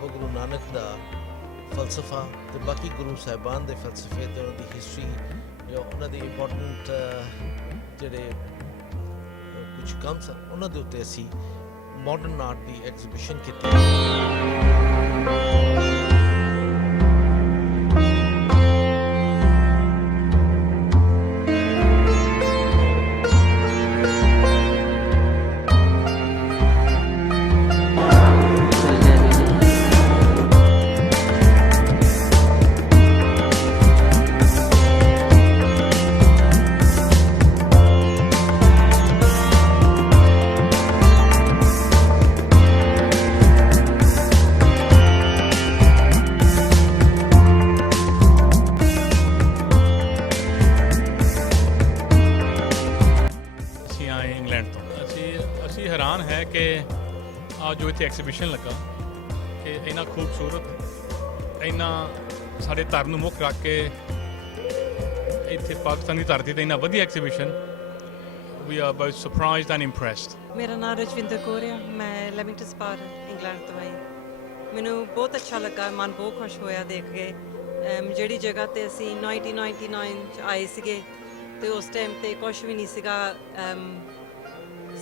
ਬਾਬਾ ਗੁਰੂ ਨਾਨਕ ਦਾ ਫਲਸਫਾ ਤੇ ਬਾਕੀ ਗੁਰੂ ਸਾਹਿਬਾਨ ਦੇ ਫਲਸਫੇ ਤੇ ਉਹਨਾਂ ਦੀ ਹਿਸਟਰੀ ਜਾਂ ਉਹਨਾਂ ਦੀ ਇੰਪੋਰਟੈਂਟ ਜਿਹੜੇ ਕੁਝ ਕੰਮ ਸਨ ਉਹਨਾਂ ਦੇ ਉੱਤੇ ਅਸੀਂ ਮਾਡਰਨ ਆਰਟ ਦੀ ਐਗਜ਼ੀਬਿਸ਼ਨ ਕੀਤੀ। ਅਸੀਂ ਹੈਰਾਨ ਹੈ ਕਿ ਆ ਜੋ ਇੱਥੇ ਐਗਜ਼ੀਬਿਸ਼ਨ ਲੱਗਾ ਕਿ ਇੰਨਾ ਖੂਬਸੂਰਤ ਇੰਨਾ ਸਾਡੇ ਧਰਮ ਨੂੰ ਮੁੱਖ ਰੱਖ ਕੇ ਇੱਥੇ ਪਾਕਿਸਤਾਨੀ ਧਰਤੀ ਤੇ ਇੰਨਾ ਵਧੀਆ ਐਗਜ਼ੀਬਿਸ਼ਨ ਵੀ ਆਰ ਬਹੁਤ ਸਰਪ੍ਰਾਈਜ਼ਡ ਐਂਡ ਇੰਪ੍ਰੈਸਡ। ਮੇਰਾ ਨਾਮ ਰਜਵਿੰਦਰ ਕੌਰ ਹੈ, ਮੈਂ ਲੈਮਿੰਗਟਨ ਸਪਾ ਇੰਗਲੈਂਡ ਤੋਂ ਆਈ। ਮੈਨੂੰ ਬਹੁਤ ਅੱਛਾ ਲੱਗਾ, ਮਨ ਬਹੁਤ ਖੁਸ਼ ਹੋਇਆ ਦੇਖ ਕੇ ਜਿਹੜੀ ਜਗ੍ਹਾ ਤੇ ਅਸੀਂ 1999 'ਚ ਆਏ ਸੀਗੇ ਤੇ ਉਸ ਟਾਈਮ ਤੇ ਕੁਛ ਵੀ ਨਹੀਂ ਸੀਗਾ,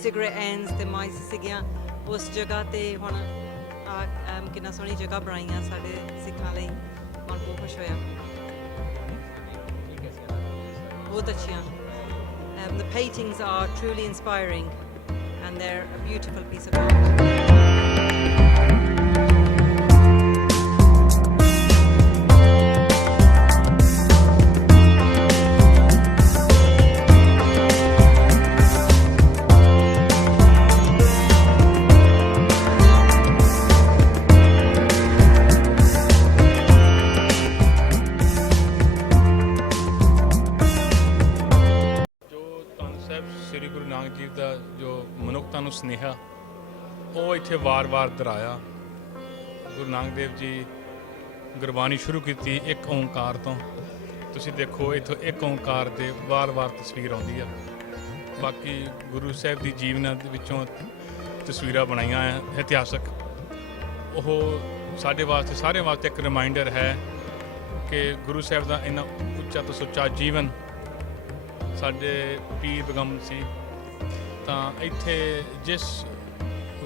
ਸਿਗਰਟ ਐਂਡਸ ਤੇ ਮਾਈਸ ਸੀਗੀਆਂ। ਉਸ ਜਗ੍ਹਾ ਤੇ ਹੁਣ ਕਿੰਨਾ ਸੋਹਣੀ ਜਗ੍ਹਾ ਬਣਾਈਆਂ ਸਾਡੇ ਸਿੱਖਾਂ ਲਈ, ਮਨ ਬਹੁਤ ਖੁਸ਼ ਹੋਇਆ, ਬਹੁਤ ਅੱਛੀਆਂ। The paintings are truly inspiring and they're a beautiful piece of art. ਸ੍ਰੀ ਗੁਰੂ ਨਾਨਕ ਦੇਵ ਦਾ ਜੋ ਮਨੁੱਖਤਾ ਨੂੰ ਸੁਨੇਹਾ ਉਹ ਇੱਥੇ ਵਾਰ-ਵਾਰ ਦੁਹਰਾਇਆ। ਗੁਰੂ ਨਾਨਕ ਦੇਵ ਜੀ ਗੁਰਬਾਣੀ ਸ਼ੁਰੂ ਕੀਤੀ ਇੱਕ ਓਂਕਾਰ ਤੋਂ। ਤੁਸੀਂ ਦੇਖੋ ਇੱਥੋਂ ਇੱਕ ਓਂਕਾਰ ਦੇ ਵਾਰ-ਵਾਰ ਤਸਵੀਰ ਆਉਂਦੀ ਆ। ਬਾਕੀ ਗੁਰੂ ਸਾਹਿਬ ਦੀ ਜੀਵਨਾਂ ਦੇ ਵਿੱਚੋਂ ਤਸਵੀਰਾਂ ਬਣਾਈਆਂ ਆ ਇਤਿਹਾਸਕ। ਉਹ ਸਾਡੇ ਵਾਸਤੇ ਸਾਰਿਆਂ ਵਾਸਤੇ ਇੱਕ ਰਿਮਾਈਂਡਰ ਹੈ ਕਿ ਗੁਰੂ ਸਾਹਿਬ ਦਾ ਇੰਨਾ ਉੱਚਾ ਤੋਂ ਸੁੱਚਾ ਜੀਵਨ ਸਾਡੇ ਪੀਰ ਪੈਗੰਬਰ ਸੀ। ਤਾਂ ਇੱਥੇ ਜਿਸ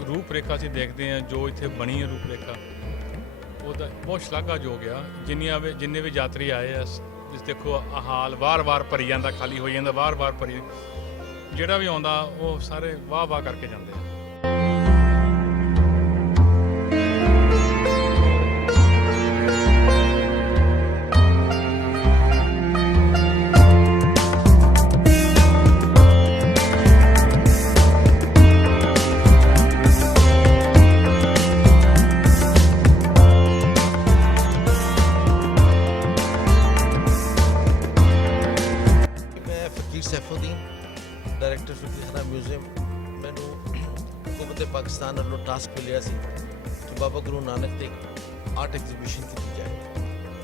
ਰੂਪ ਰੇਖਾ ਅਸੀਂ ਦੇਖਦੇ ਹਾਂ, ਜੋ ਇੱਥੇ ਬਣੀ ਹੈ ਰੂਪ ਰੇਖਾ, ਉਹਦਾ ਬਹੁਤ ਸ਼ਲਾਘਾਯੋਗ ਆ। ਜਿੰਨੇ ਵੀ ਯਾਤਰੀ ਆਏ ਆ, ਜਿਸ ਦੇਖੋ ਹਾਲ ਵਾਰ-ਵਾਰ ਭਰੀ ਜਾਂਦਾ, ਖਾਲੀ ਹੋਈ ਜਾਂਦਾ, ਵਾਰ-ਵਾਰ ਭਰੀ। ਜਿਹੜਾ ਵੀ ਆਉਂਦਾ ਉਹ ਸਾਰੇ ਵਾਹ-ਵਾਹ ਕਰਕੇ ਜਾਂਦੇ ਆ। Saifuddin director ਫਿਰੋਜ਼ਖਾਨਾ museum. ਮੈਨੂੰ ਹਕੂਮਤ ਪਾਕਿਸਤਾਨ ਵੱਲੋਂ ਟਾਸਕ ਮਿਲਿਆ ਸੀ ਕਿ ਬਾਬਾ ਗੁਰੂ ਨਾਨਕ ਤੇ ਆਰਟ ਐਗਜ਼ੀਬਿਸ਼ਨ ਕੀਤੀ ਜਾਏ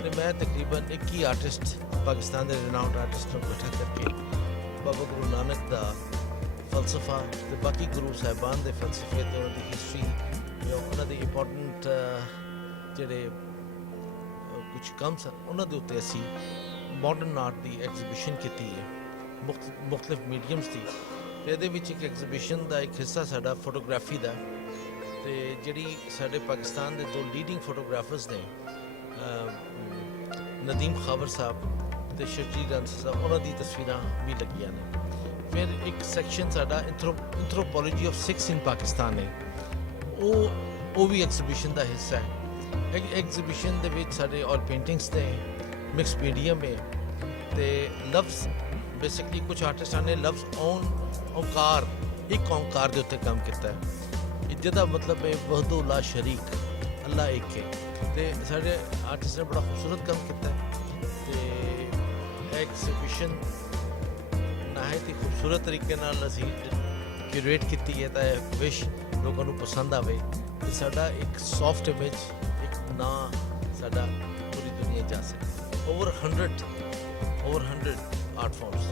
ਤੇ ਮੈਂ ਤਕਰੀਬਨ 21 ਆਰਟਿਸਟ ਪਾਕਿਸਤਾਨ ਦੇ ਰਿਨਾਊਂਡ ਆਰਟਿਸਟ ਨੂੰ ਇਕੱਠਾ ਕਰਕੇ ਬਾਬਾ ਗੁਰੂ ਨਾਨਕ ਦਾ ਫਲਸਫਾ ਤੇ ਬਾਕੀ ਗੁਰੂ ਸਾਹਿਬਾਨ ਦੇ ਫਲਸਫੇ ਤੇ ਉਹਨਾਂ ਦੀ ਹਿਸਟਰੀ ਜਾਂ ਉਹਨਾਂ ਦੀ ਇੰਪੋਰਟੈਂਟ ਜਿਹੜੇ ਕੁਝ ਕੰਮ ਸਨ ਉਹਨਾਂ ਦੇ ਉੱਤੇ ਅਸੀਂ ਮਾਡਰਨ ਆਰਟ ਦੀ ਐਗਜ਼ੀਬਿਸ਼ਨ ਕੀਤੀ ਹੈ ਮੁਖਤਲਿਫ ਮੀਡੀਅਮਸ ਦੀ। ਅਤੇ ਇਹਦੇ ਵਿੱਚ ਇੱਕ ਐਗਜ਼ੀਬਿਸ਼ਨ ਦਾ ਇੱਕ ਹਿੱਸਾ ਸਾਡਾ ਫੋਟੋਗ੍ਰਾਫੀ ਦਾ, ਅਤੇ ਜਿਹੜੀ ਸਾਡੇ ਪਾਕਿਸਤਾਨ ਦੇ ਦੋ ਲੀਡਿੰਗ ਫੋਟੋਗ੍ਰਾਫਰਸ ਨੇ ਨਦੀਮ ਖਾਬਰ ਸਾਹਿਬ ਅਤੇ ਸ਼ਰਜੀਤ ਅੰਸਰ ਸਾਹਿਬ, ਉਹਨਾਂ ਦੀ ਤਸਵੀਰਾਂ ਵੀ ਲੱਗੀਆਂ ਨੇ। ਫਿਰ ਇੱਕ ਸੈਕਸ਼ਨ ਸਾਡਾ ਐਂਥਰੋਪੋਲੋਜੀ ਆਫ ਸਿੱਖਸ ਇਨ ਪਾਕਿਸਤਾਨ ਹੈ, ਉਹ ਵੀ ਐਗਜ਼ੀਬਿਸ਼ਨ ਦਾ ਹਿੱਸਾ ਹੈ। ਐਗਜ਼ੀਬਿਸ਼ਨ ਦੇ ਵਿੱਚ ਸਾਡੇ ਔਰ ਪੇਂਟਿੰਗਸ ਨੇ, ਮਿਕਸ ਮੀਡੀਅਮ ਹੈ ਅਤੇ ਲਫ਼ਜ਼ ਬੇਸਿਕਲੀ ਕੁਝ ਆਰਟਿਸਟਾਂ ਨੇ ਲਫ਼ਜ਼ ਓਂਕਾਰ, ਇੱਕ ਓਂਕਾਰ ਦੇ ਉੱਤੇ ਕੰਮ ਕੀਤਾ ਹੈ, ਜਿਹਦਾ ਮਤਲਬ ਹੈ ਵਹਦਹੁ ਲਾ ਸ਼ਰੀਕ, ਅੱਲਾ ਇੱਕ ਹੈ। ਅਤੇ ਸਾਡੇ ਆਰਟਿਸਟ ਨੇ ਬੜਾ ਖੂਬਸੂਰਤ ਕੰਮ ਕੀਤਾ ਹੈ ਅਤੇ ਐਗਜ਼ੀਬਿਸ਼ਨ ਨਹਾਇਤ ਹੀ ਖੂਬਸੂਰਤ ਤਰੀਕੇ ਨਾਲ ਅਸੀਂ ਕਿਊਰੇਟ ਕੀਤੀ ਹੈ ਤਾਂ ਵਿਸ਼ ਲੋਕਾਂ ਨੂੰ ਪਸੰਦ ਆਵੇ ਅਤੇ ਸਾਡਾ ਇੱਕ ਸੌਫਟ ਇਮੇਜ, ਇੱਕ ਨਾਂ ਸਾਡਾ ਪੂਰੀ ਦੁਨੀਆ ਜਾ ਸਕੇ। Over 100 art forms.